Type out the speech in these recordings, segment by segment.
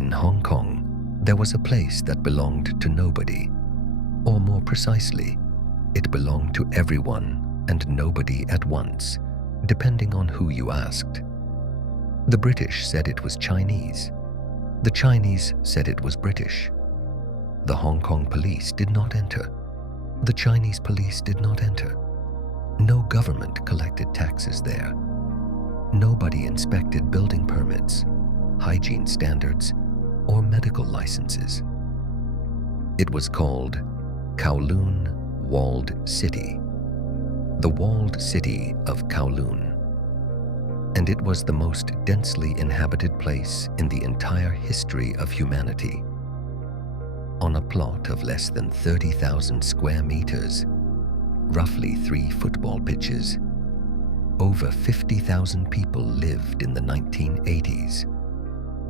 In Hong Kong, there was a place that belonged to nobody, or more precisely, it belonged to everyone and nobody at once, depending on who you asked. The British said it was Chinese. The Chinese said it was British. The Hong Kong police did not enter. The Chinese police did not enter. No government collected taxes there. Nobody inspected building permits, hygiene standards, or medical licenses. It was called Kowloon Walled City, the walled city of Kowloon. And it was the most densely inhabited place in the entire history of humanity. On a plot of less than 30,000 square meters, roughly 3 football pitches, over 50,000 people lived in the 1980s.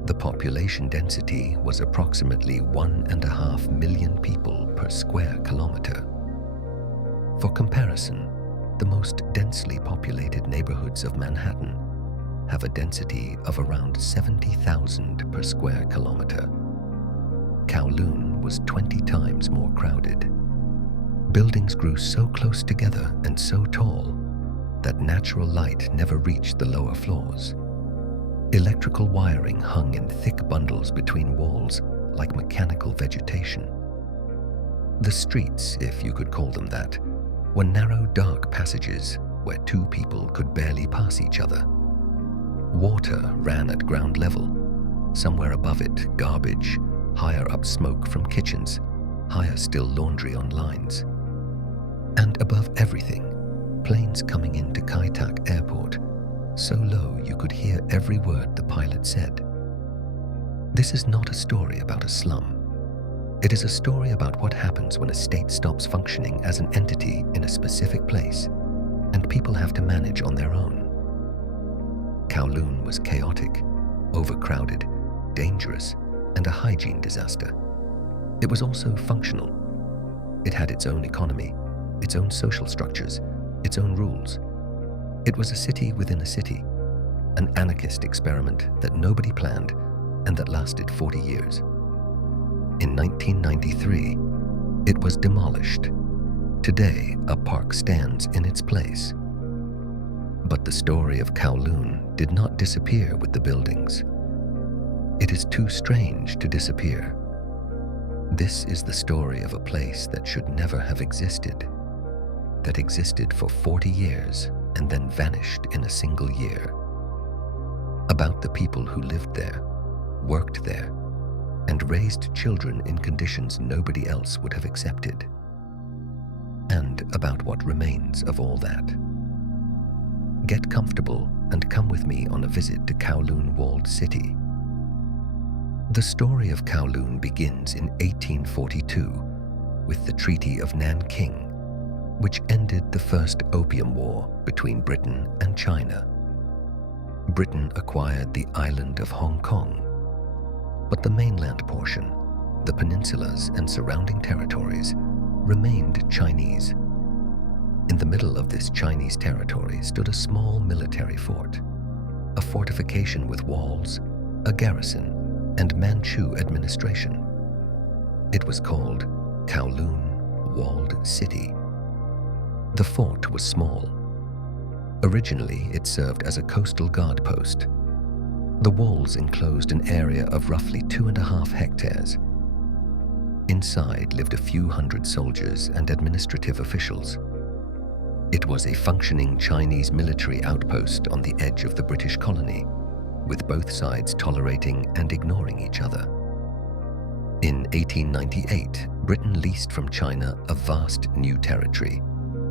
The population density was approximately 1.5 million people per square kilometer. For comparison, the most densely populated neighborhoods of Manhattan have a density of around 70,000 per square kilometer. Kowloon was 20 times more crowded. Buildings grew so close together and so tall that natural light never reached the lower floors. Electrical wiring hung in thick bundles between walls like mechanical vegetation. The streets, if you could call them that, were narrow, dark passages where 2 people could barely pass each other. Water ran at ground level. Somewhere above it, garbage. Higher up, smoke from kitchens. Higher still, laundry on lines. And above everything, planes coming into Kai Tak Airport, so low you could hear every word the pilot said. This is not a story about a slum. It is a story about what happens when a state stops functioning as an entity in a specific place, and people have to manage on their own. Kowloon was chaotic, overcrowded, dangerous, and a hygiene disaster. It was also functional. It had its own economy, its own social structures, its own rules. It was a city within a city, an anarchist experiment that nobody planned and that lasted 40 years. In 1993, it was demolished. Today, a park stands in its place. But the story of Kowloon did not disappear with the buildings. It is too strange to disappear. This is the story of a place that should never have existed, that existed for 40 years and then vanished in a single year. About the people who lived there, worked there, and raised children in conditions nobody else would have accepted. And about what remains of all that. Get comfortable and come with me on a visit to Kowloon Walled City. The story of Kowloon begins in 1842 with the Treaty of Nanking, which ended the First Opium War between Britain and China. Britain acquired the island of Hong Kong, but the mainland portion, the peninsulas and surrounding territories, remained Chinese. In the middle of this Chinese territory stood a small military fort, a fortification with walls, a garrison, and Manchu administration. It was called Kowloon Walled City. The fort was small. Originally, it served as a coastal guard post. The walls enclosed an area of roughly 2.5 hectares. Inside lived a few hundred soldiers and administrative officials. It was a functioning Chinese military outpost on the edge of the British colony, with both sides tolerating and ignoring each other. In 1898, Britain leased from China a vast new territory,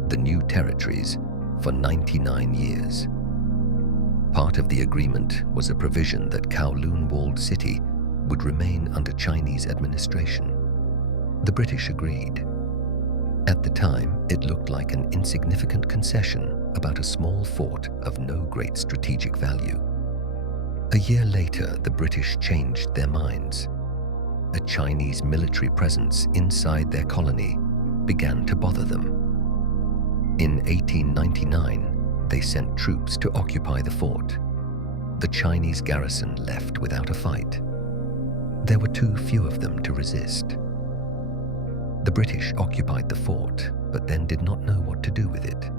the New Territories, for 99 years. Part of the agreement was a provision that Kowloon Walled City would remain under Chinese administration. The British agreed. At the time, it looked like an insignificant concession about a small fort of no great strategic value. A year later, the British changed their minds. A Chinese military presence inside their colony began to bother them. In 1899, they sent troops to occupy the fort. The Chinese garrison left without a fight. There were too few of them to resist. The British occupied the fort, but then did not know what to do with it.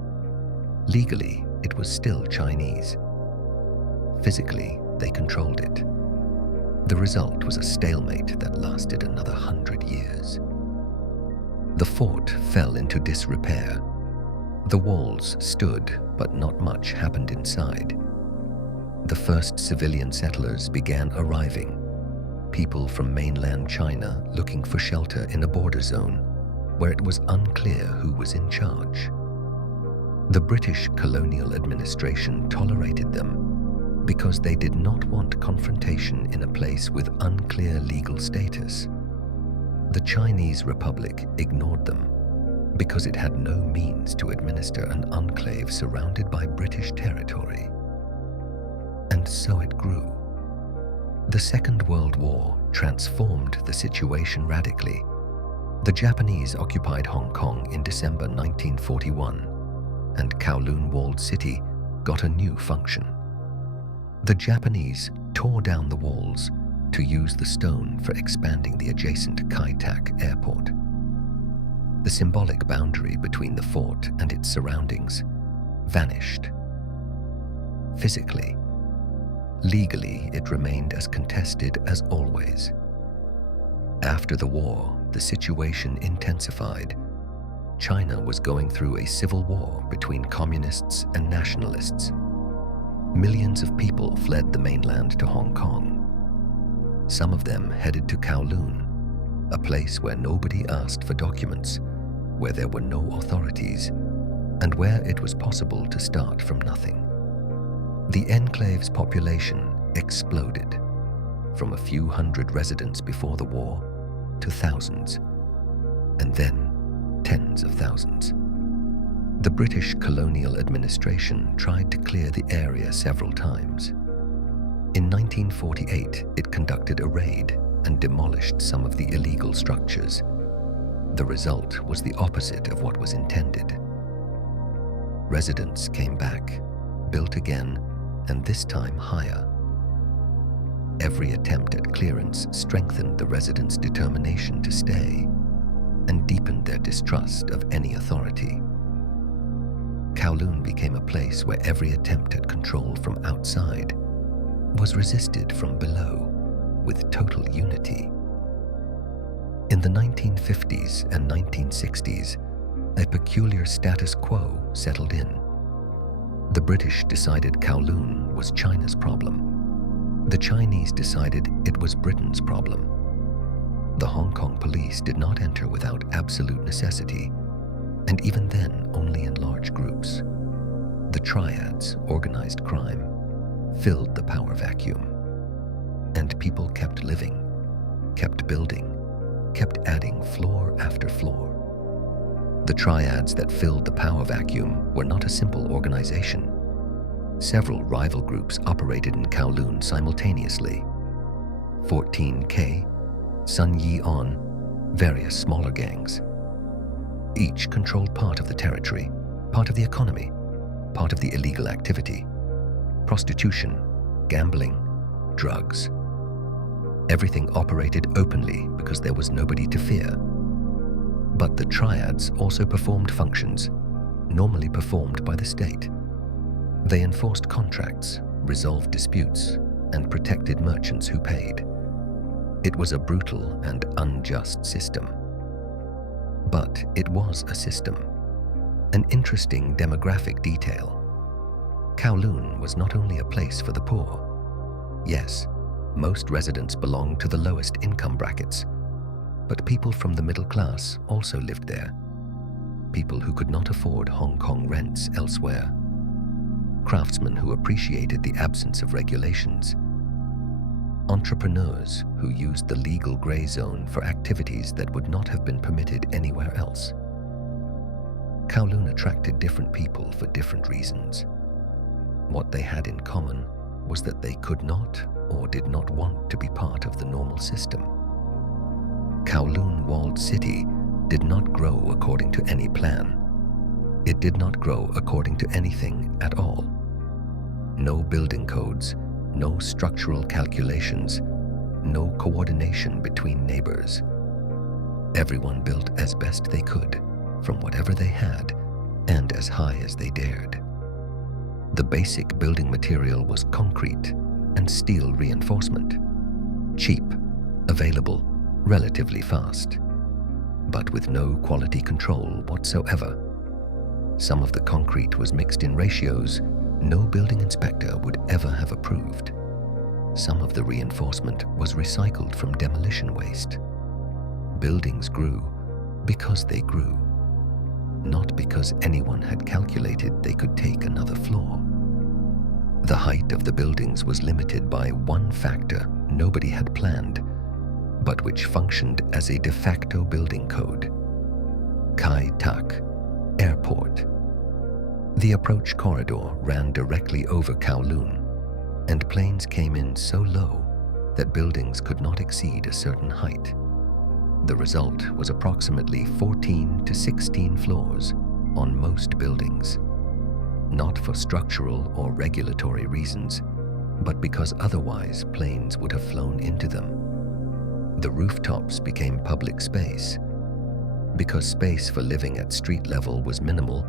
Legally, it was still Chinese. Physically, they controlled it. The result was a stalemate that lasted another 100 years. The fort fell into disrepair. The walls stood, but not much happened inside. The first civilian settlers began arriving, people from mainland China looking for shelter in a border zone where it was unclear who was in charge. The British colonial administration tolerated them because they did not want confrontation in a place with unclear legal status. The Chinese Republic ignored them because it had no means to administer an enclave surrounded by British territory. And so it grew. The Second World War transformed the situation radically. The Japanese occupied Hong Kong in December 1941, and Kowloon Walled City got a new function. The Japanese tore down the walls to use the stone for expanding the adjacent Kai Tak airport. The symbolic boundary between the fort and its surroundings vanished. Physically, legally, it remained as contested as always. After the war, the situation intensified. China was going through a civil war between communists and nationalists. Millions of people fled the mainland to Hong Kong. Some of them headed to Kowloon, a place where nobody asked for documents, where there were no authorities, and where it was possible to start from nothing. The enclave's population exploded, from a few hundred residents before the war to thousands, and then tens of thousands. The British colonial administration tried to clear the area several times. In 1948, it conducted a raid and demolished some of the illegal structures. The result was the opposite of what was intended. Residents came back, built again, and this time higher. Every attempt at clearance strengthened the residents' determination to stay and deepened their distrust of any authority. Kowloon became a place where every attempt at control from outside was resisted from below with total unity. In the 1950s and 1960s, a peculiar status quo settled in. The British decided Kowloon was China's problem. The Chinese decided it was Britain's problem. The Hong Kong police did not enter without absolute necessity, and even then only in large groups. The triads, organized crime, filled the power vacuum. And people kept living, kept building, kept adding floor after floor. The triads that filled the power vacuum were not a simple organization. Several rival groups operated in Kowloon simultaneously. 14K, Sun Yi On, various smaller gangs. Each controlled part of the territory, part of the economy, part of the illegal activity. Prostitution, gambling, drugs. Everything operated openly because there was nobody to fear. But the triads also performed functions normally performed by the state. They enforced contracts, resolved disputes, and protected merchants who paid. It was a brutal and unjust system. But it was a system. An interesting demographic detail. Kowloon was not only a place for the poor. Yes, most residents belonged to the lowest income brackets, but people from the middle class also lived there. People who could not afford Hong Kong rents elsewhere. Craftsmen who appreciated the absence of regulations. Entrepreneurs who used the legal gray zone for activities that would not have been permitted anywhere else. Kowloon attracted different people for different reasons. What they had in common was that they could not or did not want to be part of the normal system. Kowloon Walled City did not grow according to any plan. It did not grow according to anything at all. No building codes, no structural calculations, no coordination between neighbors. Everyone built as best they could, from whatever they had, and as high as they dared. The basic building material was concrete and steel reinforcement. Cheap, available, relatively fast, but with no quality control whatsoever. Some of the concrete was mixed in ratios no building inspector would ever have approved. Some of the reinforcement was recycled from demolition waste. Buildings grew because they grew, not because anyone had calculated they could take another floor. The height of the buildings was limited by one factor nobody had planned, but which functioned as a de facto building code: Kai Tak Airport. The approach corridor ran directly over Kowloon, and planes came in so low that buildings could not exceed a certain height. The result was approximately 14 to 16 floors on most buildings, not for structural or regulatory reasons, but because otherwise planes would have flown into them. The rooftops became public space. Because space for living at street level was minimal,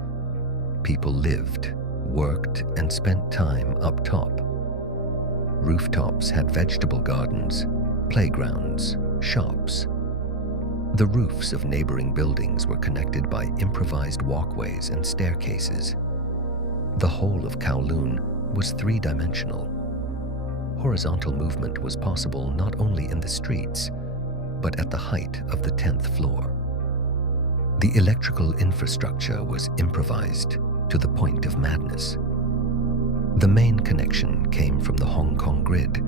people lived, worked, and spent time up top. Rooftops had vegetable gardens, playgrounds, shops. The roofs of neighboring buildings were connected by improvised walkways and staircases. The whole of Kowloon was three-dimensional. Horizontal movement was possible not only in the streets, but at the height of the 10th floor. The electrical infrastructure was improvised to the point of madness. The main connection came from the Hong Kong grid,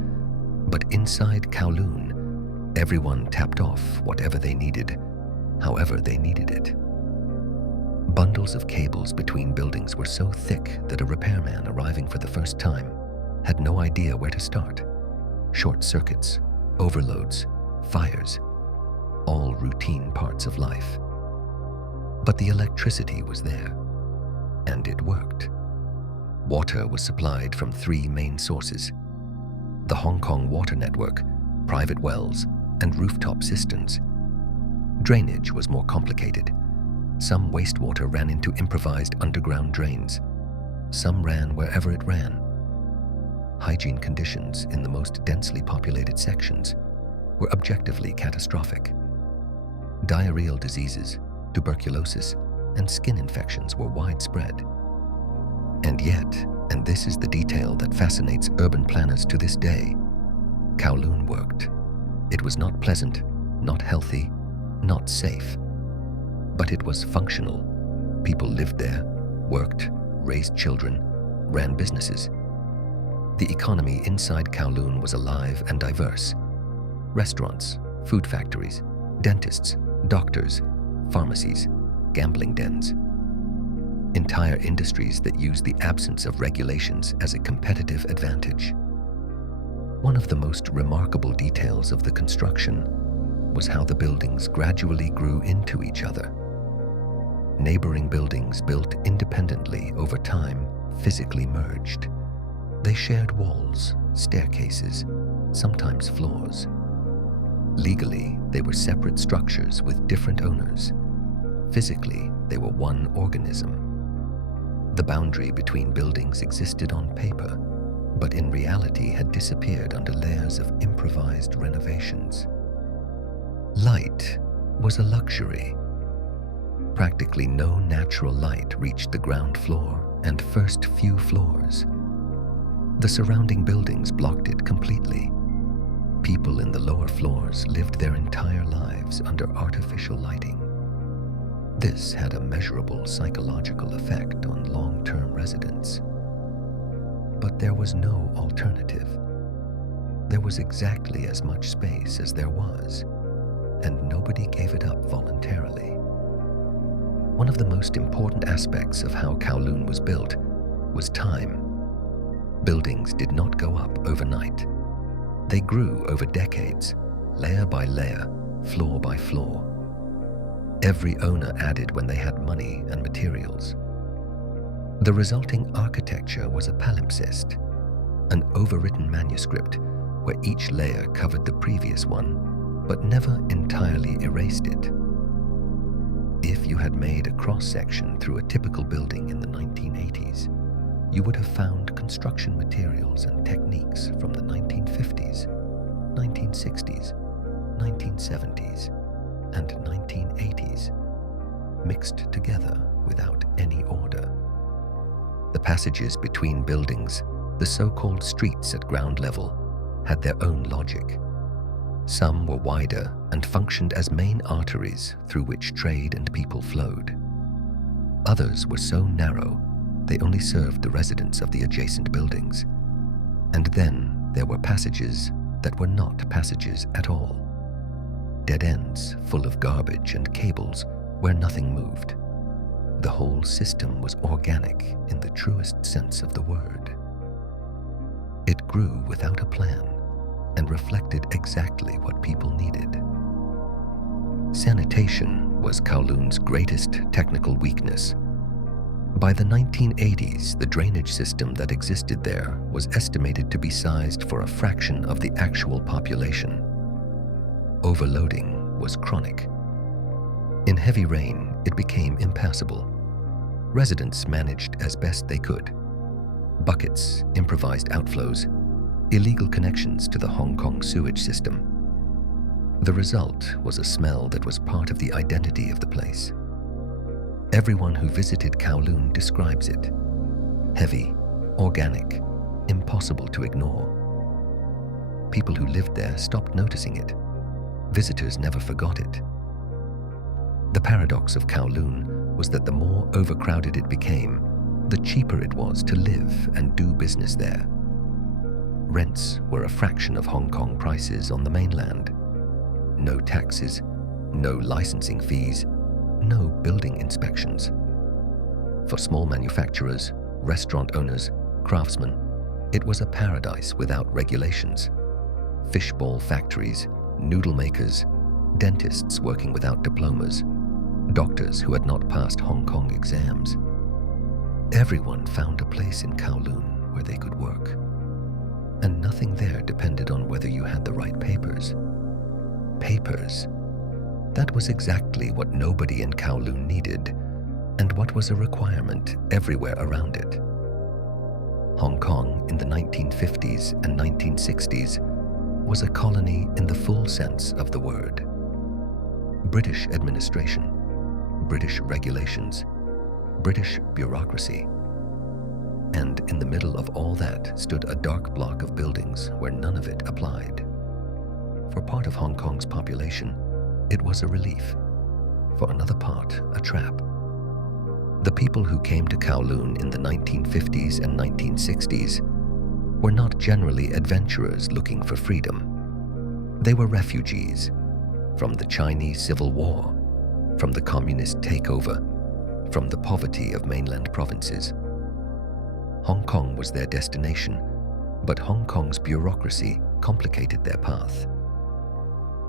but inside Kowloon, everyone tapped off whatever they needed, however they needed it. Bundles of cables between buildings were so thick that a repairman arriving for the first time had no idea where to start. Short circuits, overloads, fires, all routine parts of life. But the electricity was there, and it worked. Water was supplied from three main sources: the Hong Kong water network, private wells, and rooftop cisterns. Drainage was more complicated. Some wastewater ran into improvised underground drains. Some ran wherever it ran. Hygiene conditions in the most densely populated sections were objectively catastrophic. Diarrheal diseases, tuberculosis, and skin infections were widespread. And yet, and this is the detail that fascinates urban planners to this day, Kowloon worked. It was not pleasant, not healthy, not safe, but it was functional. People lived there, worked, raised children, ran businesses. The economy inside Kowloon was alive and diverse. Restaurants, food factories, dentists, doctors, pharmacies, gambling dens. Entire industries that used the absence of regulations as a competitive advantage. One of the most remarkable details of the construction was how the buildings gradually grew into each other. Neighboring buildings built independently over time physically merged. They shared walls, staircases, sometimes floors. Legally, they were separate structures with different owners. Physically, they were one organism. The boundary between buildings existed on paper, but in reality had disappeared under layers of improvised renovations. Light was a luxury. Practically no natural light reached the ground floor and first few floors. The surrounding buildings blocked it completely. People in the lower floors lived their entire lives under artificial lighting. This had a measurable psychological effect on long-term residents. But there was no alternative. There was exactly as much space as there was, and nobody gave it up voluntarily. One of the most important aspects of how Kowloon was built was time. Buildings did not go up overnight. They grew over decades, layer by layer, floor by floor. Every owner added when they had money and materials. The resulting architecture was a palimpsest, an overwritten manuscript where each layer covered the previous one, but never entirely erased it. If you had made a cross-section through a typical building in the 1980s, you would have found construction materials and techniques from the 1950s, 1960s, 1970s, and 1980s, mixed together without any order. The passages between buildings, the so-called streets at ground level, had their own logic. Some were wider and functioned as main arteries through which trade and people flowed. Others were so narrow they only served the residents of the adjacent buildings. And then there were passages that were not passages at all. Dead ends full of garbage and cables where nothing moved. The whole system was organic in the truest sense of the word. It grew without a plan and reflected exactly what people needed. Sanitation was Kowloon's greatest technical weakness. By the 1980s, the drainage system that existed there was estimated to be sized for a fraction of the actual population. Overloading was chronic. In heavy rain, it became impassable. Residents managed as best they could. Buckets, improvised outflows, illegal connections to the Hong Kong sewage system. The result was a smell that was part of the identity of the place. Everyone who visited Kowloon describes it. Heavy, organic, impossible to ignore. People who lived there stopped noticing it. Visitors never forgot it. The paradox of Kowloon was that the more overcrowded it became, the cheaper it was to live and do business there. Rents were a fraction of Hong Kong prices on the mainland. No taxes, no licensing fees, no building inspections. For small manufacturers, restaurant owners, craftsmen, it was a paradise without regulations. Fishball factories, noodle makers, dentists working without diplomas, doctors who had not passed Hong Kong exams. Everyone found a place in Kowloon where they could work. And nothing there depended on whether you had the right papers. Papers. That was exactly what nobody in Kowloon needed, and what was a requirement everywhere around it. Hong Kong in the 1950s and 1960s was a colony in the full sense of the word. British administration, British regulations, British bureaucracy. And in the middle of all that stood a dark block of buildings where none of it applied. For part of Hong Kong's population, it was a relief. For another part, a trap. The people who came to Kowloon in the 1950s and 1960s were not generally adventurers looking for freedom. They were refugees from the Chinese Civil War, from the communist takeover, from the poverty of mainland provinces. Hong Kong was their destination, but Hong Kong's bureaucracy complicated their path.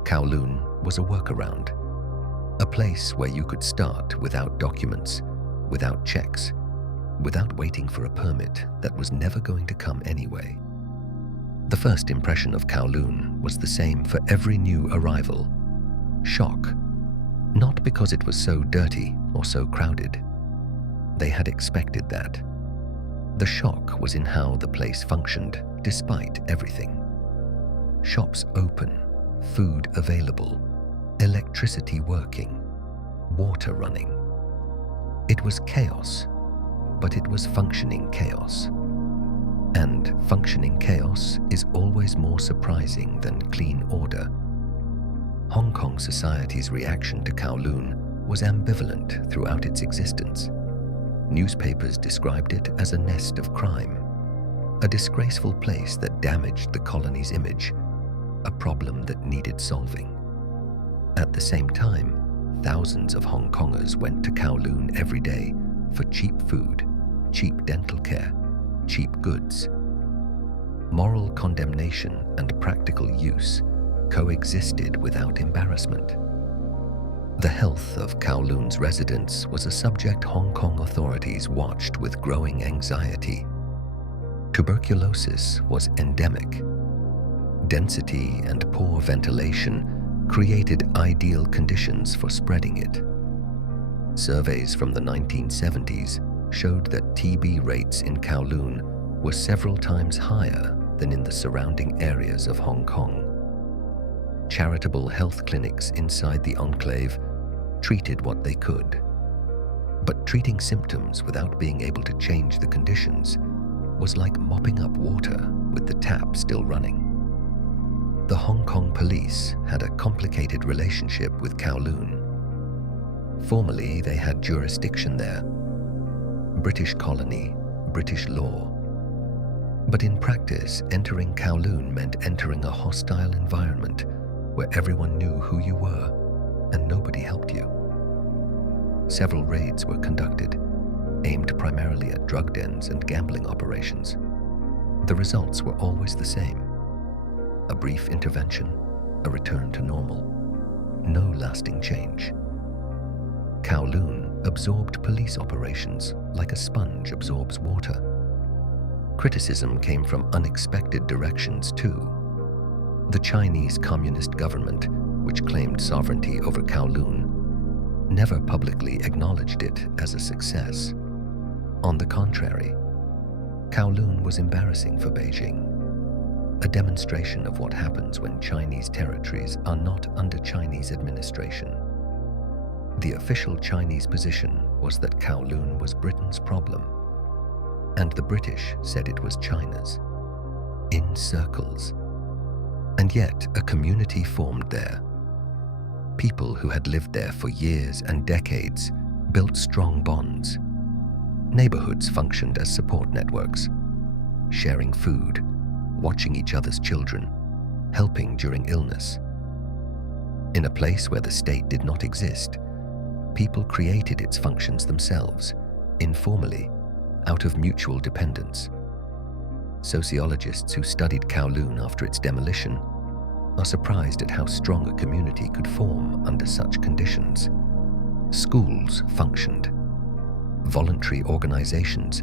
Kowloon was a workaround, a place where you could start without documents, without checks, without waiting for a permit that was never going to come anyway. The first impression of Kowloon was the same for every new arrival. Shock. Not because it was so dirty or so crowded. They had expected that. The shock was in how the place functioned, despite everything. Shops open, food available, electricity working, water running. It was chaos, but it was functioning chaos. And functioning chaos is always more surprising than clean order. Hong Kong society's reaction to Kowloon was ambivalent throughout its existence. Newspapers described it as a nest of crime, a disgraceful place that damaged the colony's image, a problem that needed solving. At the same time, thousands of Hong Kongers went to Kowloon every day for cheap food, cheap dental care, cheap goods. Moral condemnation and practical use coexisted without embarrassment. The health of Kowloon's residents was a subject Hong Kong authorities watched with growing anxiety. Tuberculosis was endemic. density and poor ventilation created ideal conditions for spreading it. Surveys from the 1970s showed that TB rates in Kowloon were several times higher than in the surrounding areas of Hong Kong. Charitable health clinics inside the enclave treated what they could. But treating symptoms without being able to change the conditions was like mopping up water with the tap still running. The Hong Kong police had a complicated relationship with Kowloon. Formally, they had jurisdiction there. British colony, British law. But in practice, entering Kowloon meant entering a hostile environment where everyone knew who you were and nobody helped you. Several raids were conducted, aimed primarily at drug dens and gambling operations. The results were always the same. A brief intervention, a return to normal. No lasting change. Kowloon absorbed police operations like a sponge absorbs water. Criticism came from unexpected directions too. The Chinese Communist government, which claimed sovereignty over Kowloon, never publicly acknowledged it as a success. On the contrary, Kowloon was embarrassing for Beijing, a demonstration of what happens when Chinese territories are not under Chinese administration. The official Chinese position was that Kowloon was Britain's problem, and the British said it was China's, in circles. And yet a community formed there. People who had lived there for years and decades built strong bonds. Neighborhoods functioned as support networks, sharing food, watching each other's children, helping during illness. In a place where the state did not exist, people created its functions themselves, informally, out of mutual dependence. Sociologists who studied Kowloon after its demolition are surprised at how strong a community could form under such conditions. Schools functioned. Voluntary organizations,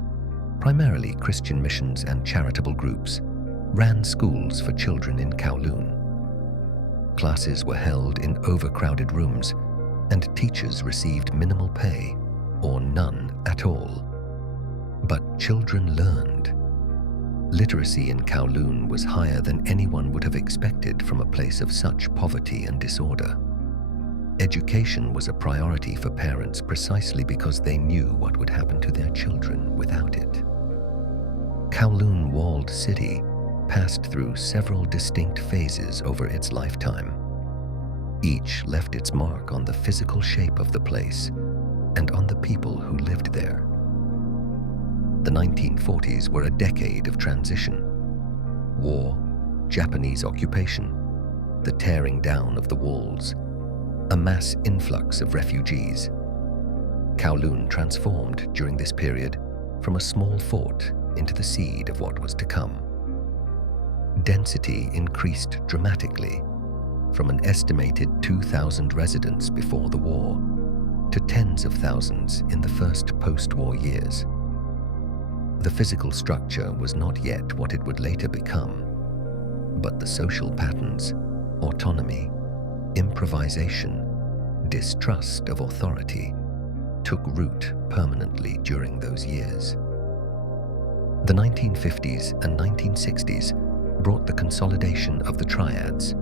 primarily Christian missions and charitable groups, ran schools for children in Kowloon. Classes were held in overcrowded rooms, and teachers received minimal pay, or none at all. But children learned. Literacy in Kowloon was higher than anyone would have expected from a place of such poverty and disorder. Education was a priority for parents precisely because they knew what would happen to their children without it. Kowloon Walled City passed through several distinct phases over its lifetime. Each left its mark on the physical shape of the place and on the people who lived there. The 1940s were a decade of transition. War, Japanese occupation, the tearing down of the walls, a mass influx of refugees. Kowloon transformed during this period from a small fort into the seed of what was to come. Density increased dramatically, from an estimated 2,000 residents before the war to tens of thousands in the first post-war years. The physical structure was not yet what it would later become, but the social patterns, autonomy, improvisation, distrust of authority took root permanently during those years. The 1950s and 1960s brought the consolidation of the triads.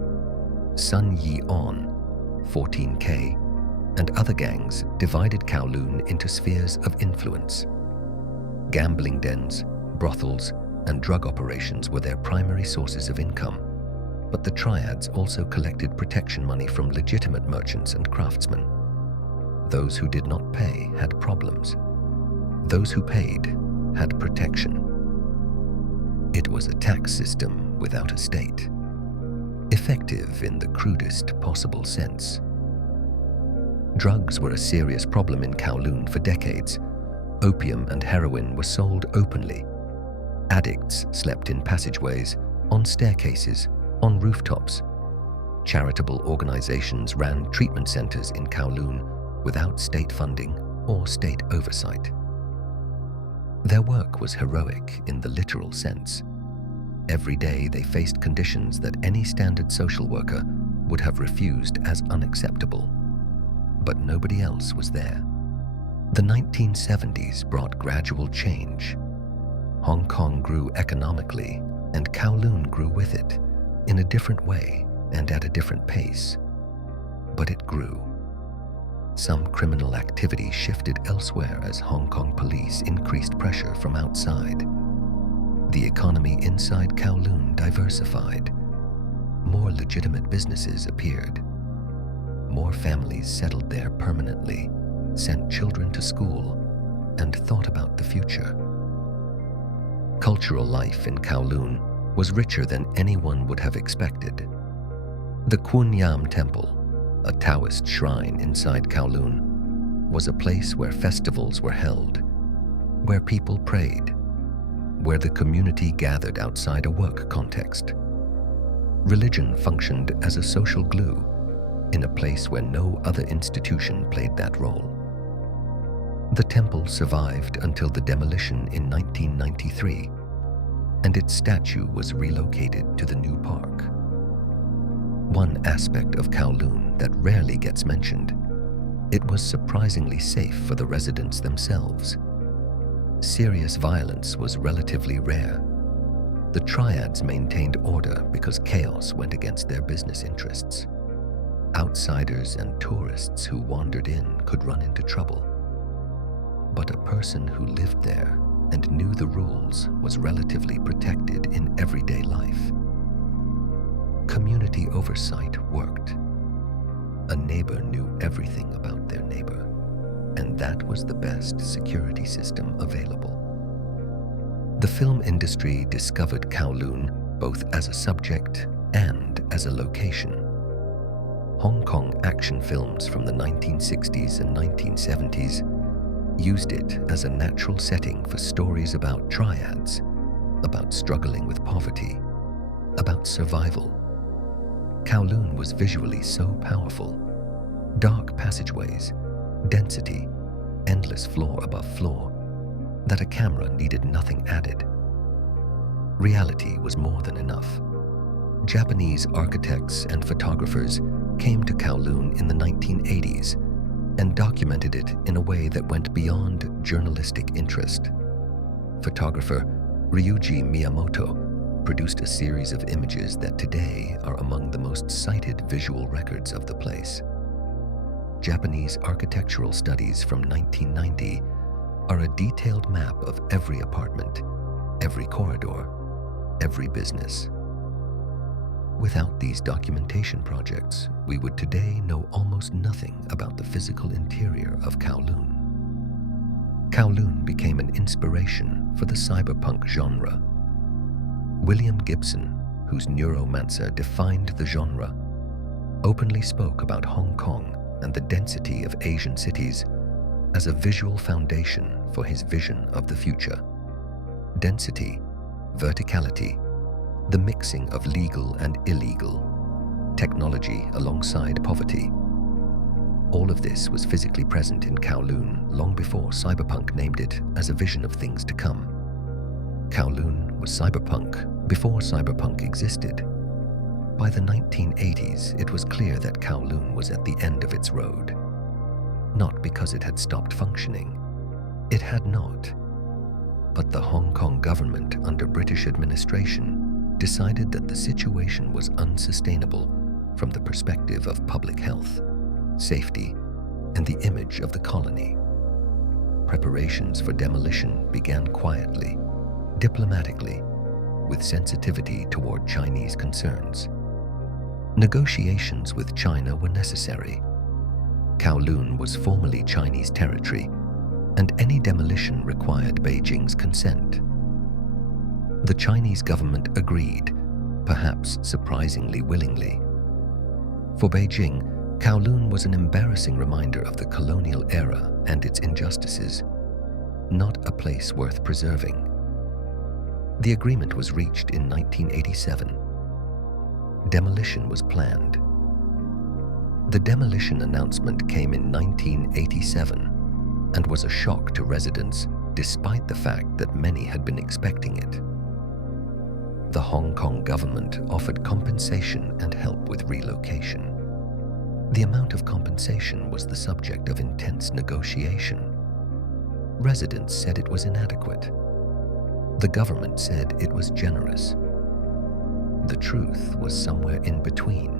Sun Yi-on, 14K, and other gangs divided Kowloon into spheres of influence. Gambling dens, brothels, and drug operations were their primary sources of income, but the triads also collected protection money from legitimate merchants and craftsmen. Those who did not pay had problems. Those who paid had protection. It was a tax system without a state, effective in the crudest possible sense. Drugs were a serious problem in Kowloon for decades. Opium and heroin were sold openly. Addicts slept in passageways, on staircases, on rooftops. Charitable organizations ran treatment centers in Kowloon without state funding or state oversight. Their work was heroic in the literal sense. Every day they faced conditions that any standard social worker would have refused as unacceptable. But nobody else was there. The 1970s brought gradual change. Hong Kong grew economically, and Kowloon grew with it, in a different way and at a different pace. But it grew. Some criminal activity shifted elsewhere as Hong Kong police increased pressure from outside. The economy inside Kowloon diversified. More legitimate businesses appeared. More families settled there permanently, sent children to school, and thought about the future. Cultural life in Kowloon was richer than anyone would have expected. The Kwun Yam Temple, a Taoist shrine inside Kowloon, was a place where festivals were held, where people prayed, where the community gathered outside a work context. Religion functioned as a social glue in a place where no other institution played that role. The temple survived until the demolition in 1993, and its statue was relocated to the new park. One aspect of Kowloon that rarely gets mentioned: it was surprisingly safe for the residents themselves. Serious violence was relatively rare. The triads maintained order because chaos went against their business interests. Outsiders and tourists who wandered in could run into trouble. But a person who lived there and knew the rules was relatively protected in everyday life. Community oversight worked. A neighbor knew everything about their neighbor, and that was the best security system available. The film industry discovered Kowloon both as a subject and as a location. Hong Kong action films from the 1960s and 1970s used it as a natural setting for stories about triads, about struggling with poverty, about survival. Kowloon was visually so powerful. Dark passageways, density, endless floor above floor, that a camera needed nothing added. Reality was more than enough. Japanese architects and photographers came to Kowloon in the 1980s and documented it in a way that went beyond journalistic interest. Photographer Ryuji Miyamoto produced a series of images that today are among the most cited visual records of the place. Japanese architectural studies from 1990 are a detailed map of every apartment, every corridor, every business. Without these documentation projects, we would today know almost nothing about the physical interior of Kowloon. Kowloon became an inspiration for the cyberpunk genre. William Gibson, whose Neuromancer defined the genre, openly spoke about Hong Kong and the density of Asian cities as a visual foundation for his vision of the future. Density, verticality, the mixing of legal and illegal, technology alongside poverty. All of this was physically present in Kowloon long before cyberpunk named it as a vision of things to come. Kowloon was cyberpunk before cyberpunk existed. By the 1980s, it was clear that Kowloon was at the end of its road. Not because it had stopped functioning. It had not. But the Hong Kong government under British administration decided that the situation was unsustainable from the perspective of public health, safety, and the image of the colony. Preparations for demolition began quietly, diplomatically, with sensitivity toward Chinese concerns. Negotiations with China were necessary. Kowloon was formerly Chinese territory, and any demolition required Beijing's consent. The Chinese government agreed, perhaps surprisingly willingly. For Beijing, Kowloon was an embarrassing reminder of the colonial era and its injustices, not a place worth preserving. The agreement was reached in 1987. Demolition was planned. The demolition announcement came in 1987 and was a shock to residents despite the fact that many had been expecting it. The Hong Kong government offered compensation and help with relocation. The amount of compensation was the subject of intense negotiation. Residents said it was inadequate. The government said it was generous. The truth was somewhere in between.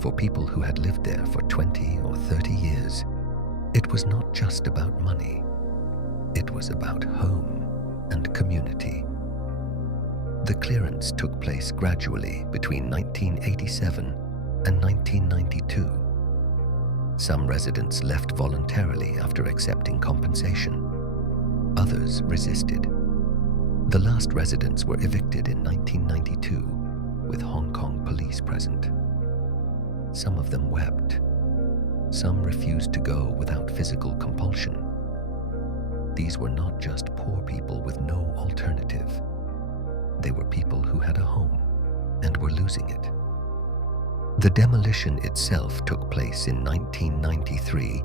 For people who had lived there for 20 or 30 years, it was not just about money. It was about home and community. The clearance took place gradually between 1987 and 1992. Some residents left voluntarily after accepting compensation. Others resisted. The last residents were evicted in 1992, with Hong Kong police present. Some of them wept. Some refused to go without physical compulsion. These were not just poor people with no alternative. They were people who had a home and were losing it. The demolition itself took place in 1993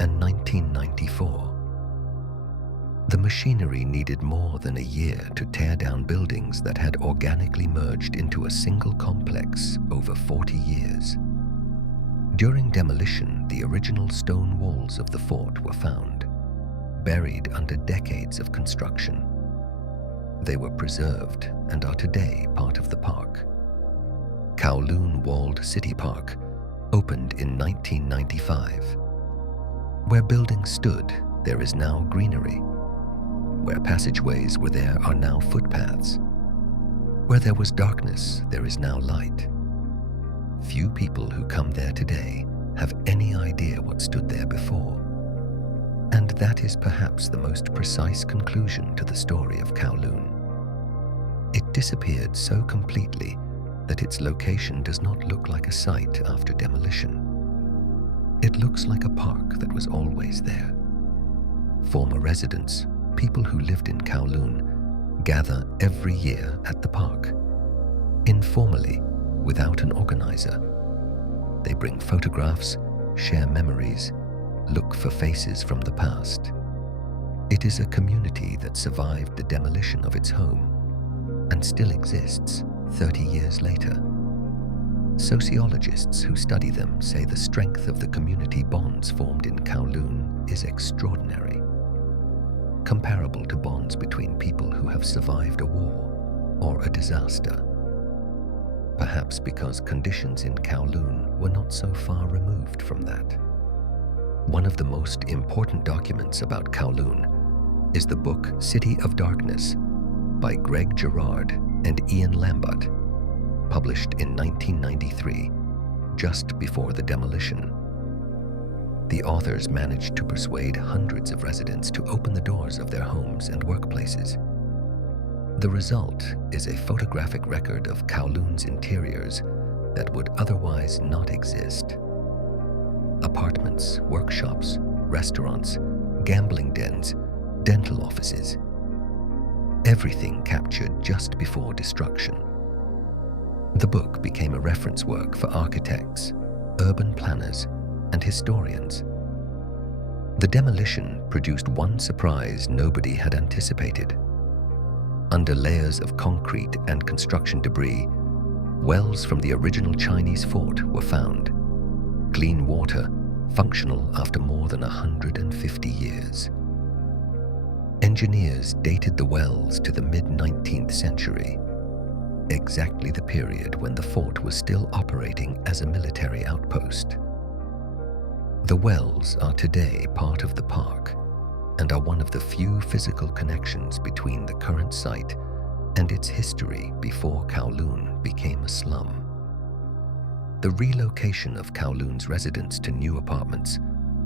and 1994. The machinery needed more than a year to tear down buildings that had organically merged into a single complex over 40 years. During demolition, the original stone walls of the fort were found, buried under decades of construction. They were preserved and are today part of the park. Kowloon Walled City Park opened in 1995. Where buildings stood, there is now greenery. Where passageways were, there are now footpaths. Where there was darkness, there is now light. Few people who come there today have any idea what stood there before. And that is perhaps the most precise conclusion to the story of Kowloon. It disappeared so completely that its location does not look like a site after demolition. It looks like a park that was always there. Former residents, people who lived in Kowloon, gather every year at the park, informally, without an organizer. They bring photographs, share memories, look for faces from the past. It is a community that survived the demolition of its home and still exists 30 years later. Sociologists who study them say the strength of the community bonds formed in Kowloon is extraordinary, comparable to bonds between people who have survived a war or a disaster. Perhaps because conditions in Kowloon were not so far removed from that. One of the most important documents about Kowloon is the book City of Darkness by Greg Gerard and Ian Lambert, published in 1993, just before the demolition. The authors managed to persuade hundreds of residents to open the doors of their homes and workplaces. The result is a photographic record of Kowloon's interiors that would otherwise not exist. Apartments, workshops, restaurants, gambling dens, dental offices. Everything captured just before destruction. The book became a reference work for architects, urban planners, and historians. The demolition produced one surprise nobody had anticipated. Under layers of concrete and construction debris, wells from the original Chinese fort were found. Clean water, functional after more than 150 years. Engineers dated the wells to the mid-19th century, exactly the period when the fort was still operating as a military outpost. The wells are today part of the park and are one of the few physical connections between the current site and its history before Kowloon became a slum. The relocation of Kowloon's residents to new apartments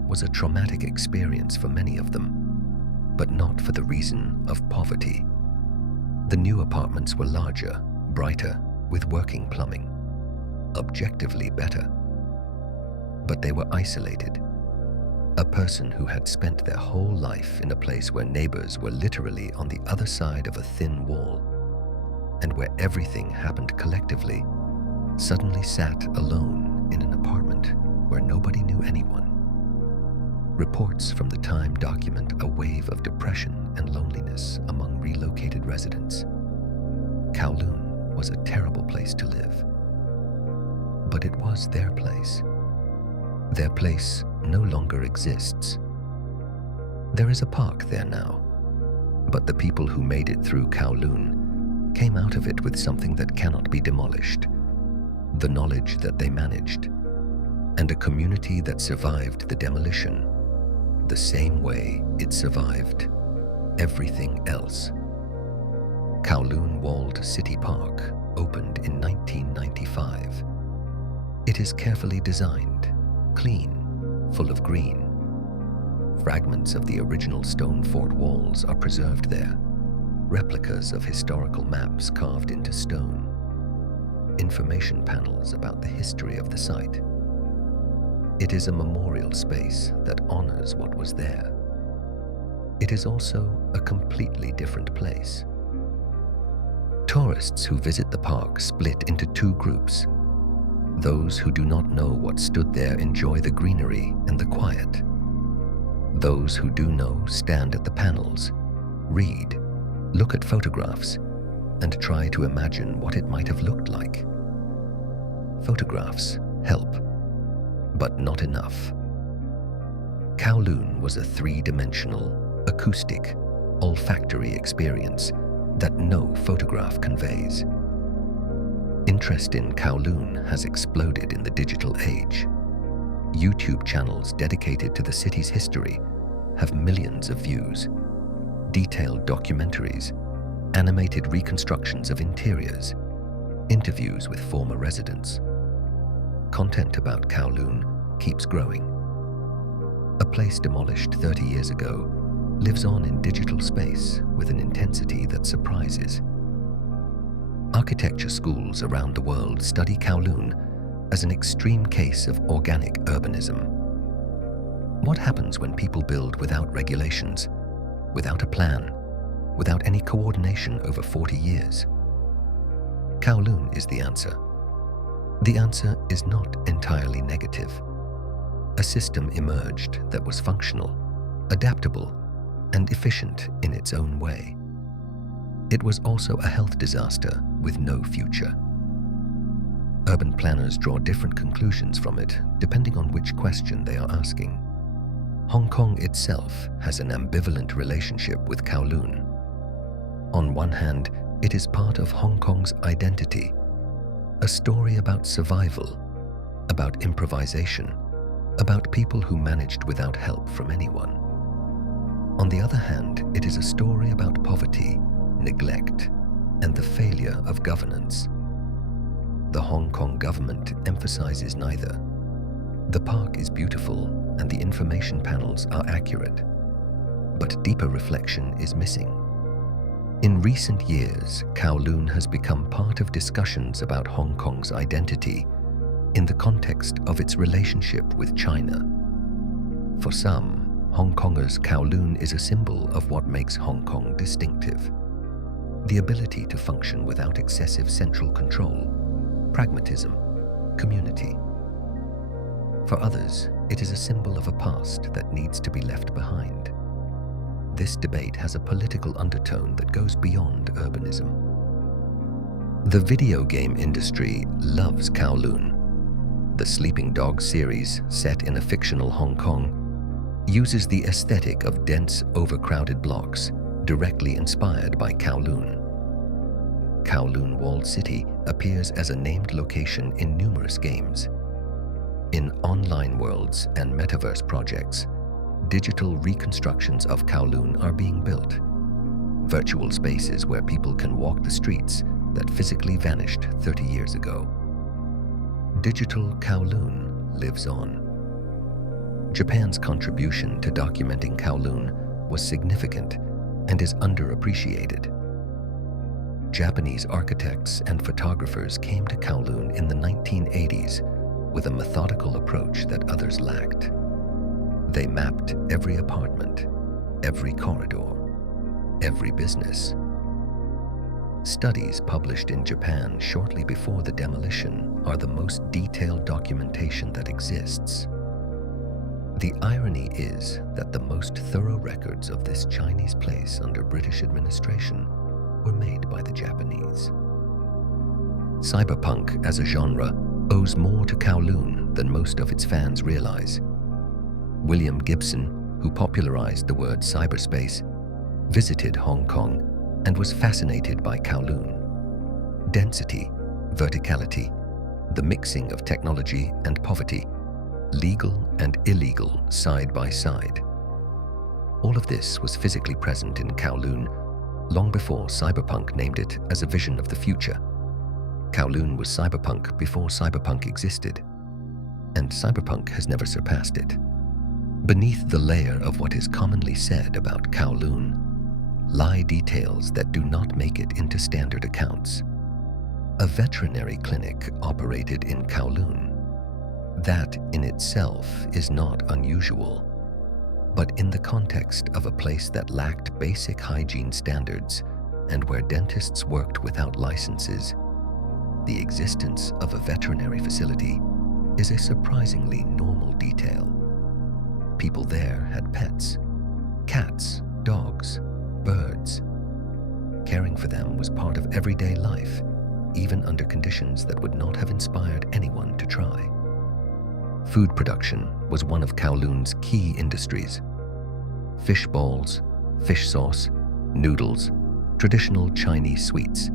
was a traumatic experience for many of them, but not for the reason of poverty. The new apartments were larger, brighter, with working plumbing, objectively better. But they were isolated. A person who had spent their whole life in a place where neighbors were literally on the other side of a thin wall, and where everything happened collectively, suddenly sat alone in an apartment where nobody knew anyone. Reports from the time document a wave of depression and loneliness among relocated residents. Kowloon was a terrible place to live. But it was their place. Their place no longer exists. There is a park there now, but the people who made it through Kowloon came out of it with something that cannot be demolished, the knowledge that they managed, and a community that survived the demolition the same way it survived everything else. Kowloon Walled City Park opened in 1995. It is carefully designed, clean, full of green. Fragments of the original stone fort walls are preserved there, replicas of historical maps carved into stone, information panels about the history of the site. It is a memorial space that honors what was there. It is also a completely different place. Tourists who visit the park split into two groups. Those who do not know what stood there enjoy the greenery and the quiet. Those who do know stand at the panels, read, look at photographs, and try to imagine what it might have looked like. Photographs help, but not enough. Kowloon was a three-dimensional, acoustic, olfactory experience that no photograph conveys. Interest in Kowloon has exploded in the digital age. YouTube channels dedicated to the city's history have millions of views. Detailed documentaries, animated reconstructions of interiors, interviews with former residents. Content about Kowloon keeps growing. A place demolished 30 years ago lives on in digital space with an intensity that surprises. Architecture schools around the world study Kowloon as an extreme case of organic urbanism. What happens when people build without regulations, without a plan, without any coordination over 40 years? Kowloon is the answer. The answer is not entirely negative. A system emerged that was functional, adaptable, and efficient in its own way. It was also a health disaster with no future. Urban planners draw different conclusions from it depending on which question they are asking. Hong Kong itself has an ambivalent relationship with Kowloon. On one hand, it is part of Hong Kong's identity, a story about survival, about improvisation, about people who managed without help from anyone. On the other hand, it is a story about poverty, neglect, and the failure of governance. The Hong Kong government emphasizes neither. The park is beautiful and the information panels are accurate, but deeper reflection is missing. In recent years, Kowloon has become part of discussions about Hong Kong's identity in the context of its relationship with China. For some, Hong Kongers, Kowloon is a symbol of what makes Hong Kong distinctive: the ability to function without excessive central control, pragmatism, community. For others, it is a symbol of a past that needs to be left behind. This debate has a political undertone that goes beyond urbanism. The video game industry loves Kowloon. The Sleeping Dogs series, set in a fictional Hong Kong, uses the aesthetic of dense, overcrowded blocks, directly inspired by Kowloon. Kowloon Walled City appears as a named location in numerous games. In online worlds and metaverse projects, digital reconstructions of Kowloon are being built. Virtual spaces where people can walk the streets that physically vanished 30 years ago. Digital Kowloon lives on. Japan's contribution to documenting Kowloon was significant and is underappreciated. Japanese architects and photographers came to Kowloon in the 1980s with a methodical approach that others lacked. They mapped every apartment, every corridor, every business. Studies published in Japan shortly before the demolition are the most detailed documentation that exists. The irony is that the most thorough records of this Chinese place under British administration were made by the Japanese. Cyberpunk as a genre owes more to Kowloon than most of its fans realize. William Gibson, who popularized the word cyberspace, visited Hong Kong and was fascinated by Kowloon. Density, verticality, the mixing of technology and poverty, legal and illegal side by side. All of this was physically present in Kowloon long before Cyberpunk named it as a vision of the future. Kowloon was cyberpunk before cyberpunk existed, and cyberpunk has never surpassed it. Beneath the layer of what is commonly said about Kowloon lie details that do not make it into standard accounts. A veterinary clinic operated in Kowloon. That in itself is not unusual, but in the context of a place that lacked basic hygiene standards and where dentists worked without licenses, the existence of a veterinary facility is a surprisingly normal detail. People there had pets, cats, dogs, birds. Caring for them was part of everyday life, even under conditions that would not have inspired anyone to try. Food production was one of Kowloon's key industries. Fish balls, fish sauce, noodles, traditional Chinese sweets.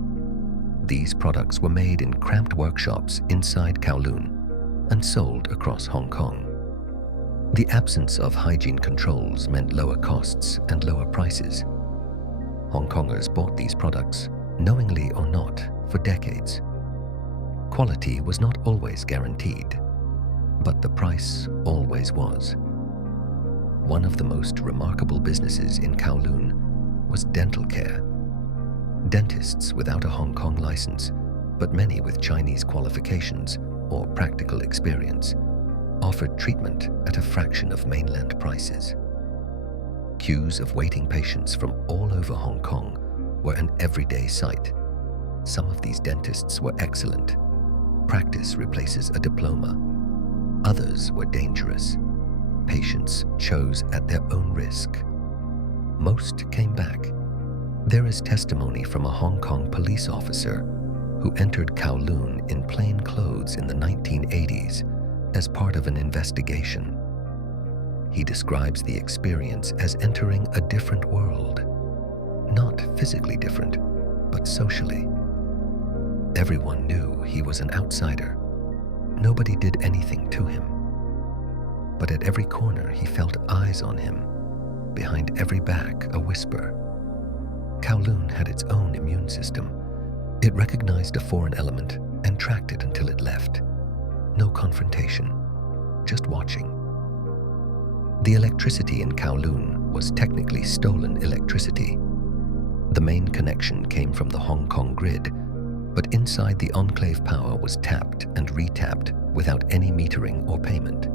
These products were made in cramped workshops inside Kowloon and sold across Hong Kong. The absence of hygiene controls meant lower costs and lower prices. Hong Kongers bought these products, knowingly or not, for decades. Quality was not always guaranteed, but the price always was. One of the most remarkable businesses in Kowloon was dental care. Dentists without a Hong Kong license, but many with Chinese qualifications or practical experience, offered treatment at a fraction of mainland prices. Queues of waiting patients from all over Hong Kong were an everyday sight. Some of these dentists were excellent. Practice replaces a diploma. Others were dangerous. Patients chose at their own risk. Most came back. There is testimony from a Hong Kong police officer who entered Kowloon in plain clothes in the 1980s as part of an investigation. He describes the experience as entering a different world. Not physically different, but socially. Everyone knew he was an outsider. Nobody did anything to him. But at every corner he felt eyes on him. Behind every back, a whisper. Kowloon had its own immune system. It recognized a foreign element and tracked it until it left. No confrontation, just watching. The electricity in Kowloon was technically stolen electricity. The main connection came from the Hong Kong grid, but inside the enclave power was tapped and retapped without any metering or payment.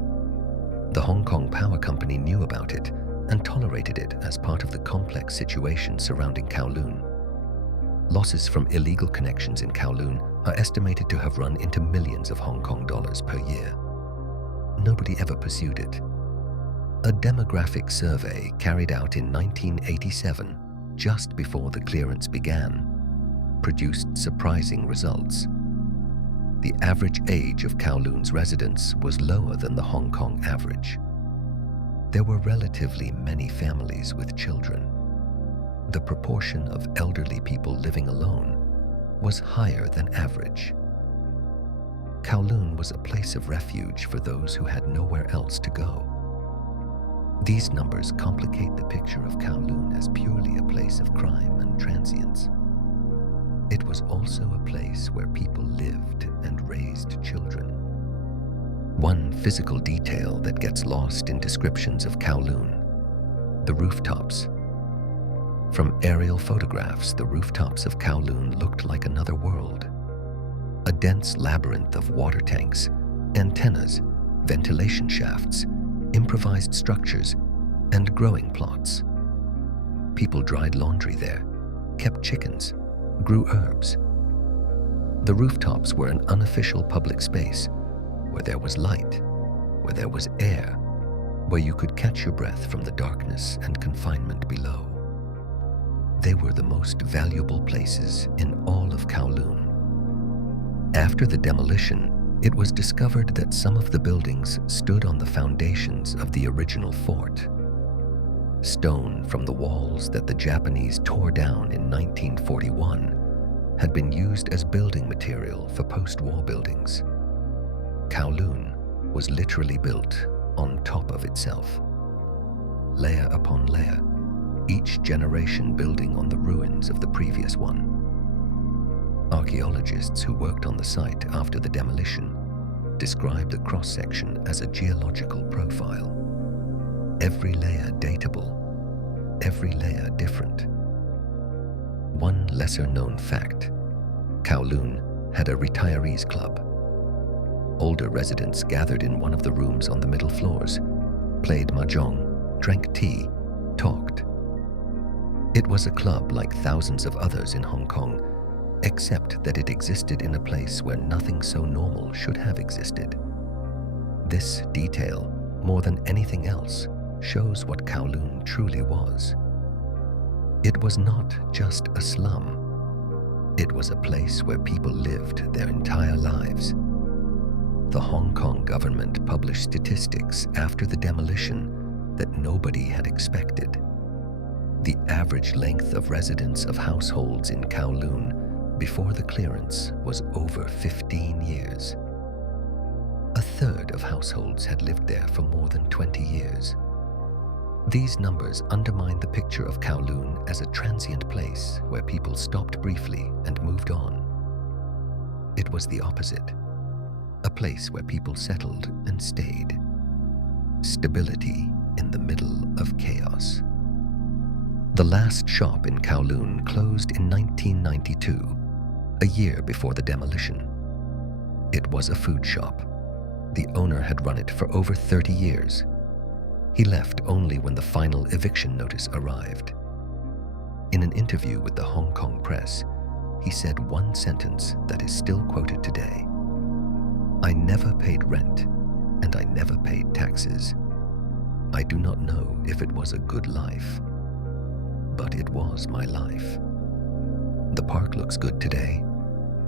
The Hong Kong Power Company knew about it and tolerated it as part of the complex situation surrounding Kowloon. Losses from illegal connections in Kowloon are estimated to have run into millions of Hong Kong dollars per year. Nobody ever pursued it. A demographic survey carried out in 1987, just before the clearance began, produced surprising results. The average age of Kowloon's residents was lower than the Hong Kong average. There were relatively many families with children. The proportion of elderly people living alone was higher than average. Kowloon was a place of refuge for those who had nowhere else to go. These numbers complicate the picture of Kowloon as purely a place of crime and transience. It was also a place where people lived and raised children. One physical detail that gets lost in descriptions of Kowloon: the rooftops. From aerial photographs, the rooftops of Kowloon looked like another world. A dense labyrinth of water tanks, antennas, ventilation shafts, improvised structures, and growing plots. People dried laundry there, kept chickens, grew herbs. The rooftops were an unofficial public space where there was light, where there was air, where you could catch your breath from the darkness and confinement below. They were the most valuable places in all of Kowloon. After the demolition, it was discovered that some of the buildings stood on the foundations of the original fort. Stone from the walls that the Japanese tore down in 1941 had been used as building material for post-war buildings. Kowloon was literally built on top of itself, layer upon layer, each generation building on the ruins of the previous one. Archaeologists who worked on the site after the demolition described the cross-section as a geological profile. Every layer datable, every layer different. One lesser-known fact: Kowloon had a retirees club. Older residents gathered in one of the rooms on the middle floors, played mahjong, drank tea, talked. It was a club like thousands of others in Hong Kong, except that it existed in a place where nothing so normal should have existed. This detail, more than anything else, shows what Kowloon truly was. It was not just a slum. It was a place where people lived their entire lives. The Hong Kong government published statistics after the demolition that nobody had expected. The average length of residence of households in Kowloon before the clearance was over 15 years. A third of households had lived there for more than 20 years. These numbers undermine the picture of Kowloon as a transient place where people stopped briefly and moved on. It was the opposite, a place where people settled and stayed. Stability in the middle of chaos. The last shop in Kowloon closed in 1992, a year before the demolition. It was a food shop. The owner had run it for over 30 years. He left only when the final eviction notice arrived. In an interview with the Hong Kong press, he said one sentence that is still quoted today: "I never paid rent, and I never paid taxes. I do not know if it was a good life, but it was my life." The park looks good today.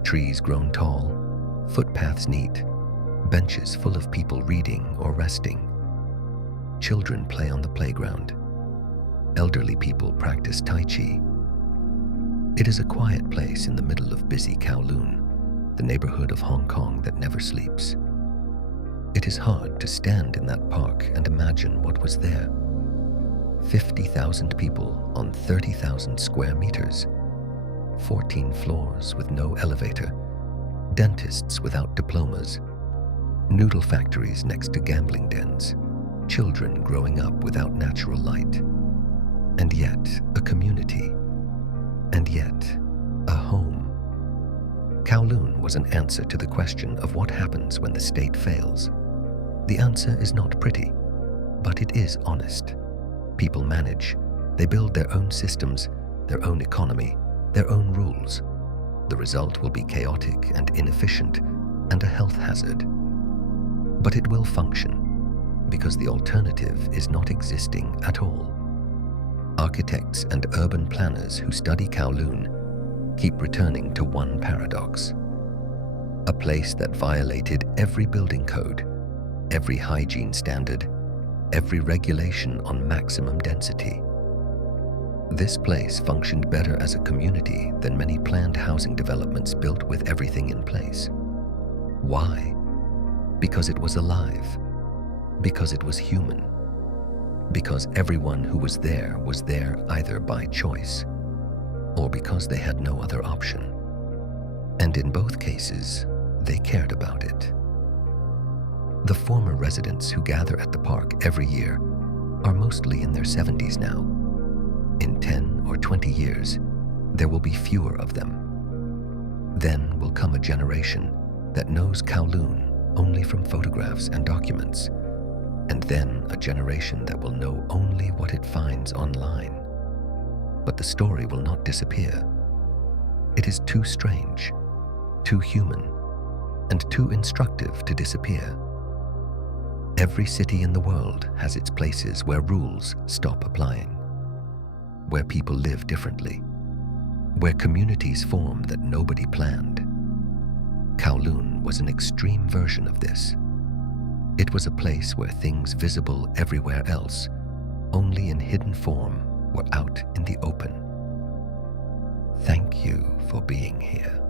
Trees grown tall, footpaths neat, benches full of people reading or resting. Children play on the playground. Elderly people practice Tai Chi. It is a quiet place in the middle of busy Kowloon, the neighborhood of Hong Kong that never sleeps. It is hard to stand in that park and imagine what was there. 50,000 people on 30,000 square meters, 14 floors with no elevator, dentists without diplomas, noodle factories next to gambling dens, children growing up without natural light, and yet a community, and yet a home. Kowloon was an answer to the question of what happens when the state fails. The answer is not pretty, but it is honest. People manage. They build their own systems, their own economy, their own rules. The result will be chaotic and inefficient and a health hazard. But it will function, because the alternative is not existing at all. Architects and urban planners who study Kowloon keep returning to one paradox: a place that violated every building code, every hygiene standard, every regulation on maximum density. This place functioned better as a community than many planned housing developments built with everything in place. Why? Because it was alive. Because it was human. Because everyone who was there either by choice or because they had no other option. And in both cases, they cared about it. The former residents who gather at the park every year are mostly in their 70s now. In 10 or 20 years, there will be fewer of them. Then will come a generation that knows Kowloon only from photographs and documents, and then a generation that will know only what it finds online. But the story will not disappear. It is too strange, too human, and too instructive to disappear. Every city in the world has its places where rules stop applying, where people live differently, where communities form that nobody planned. Kowloon was an extreme version of this. It was a place where things visible everywhere else, only in hidden form, were out in the open. Thank you for being here.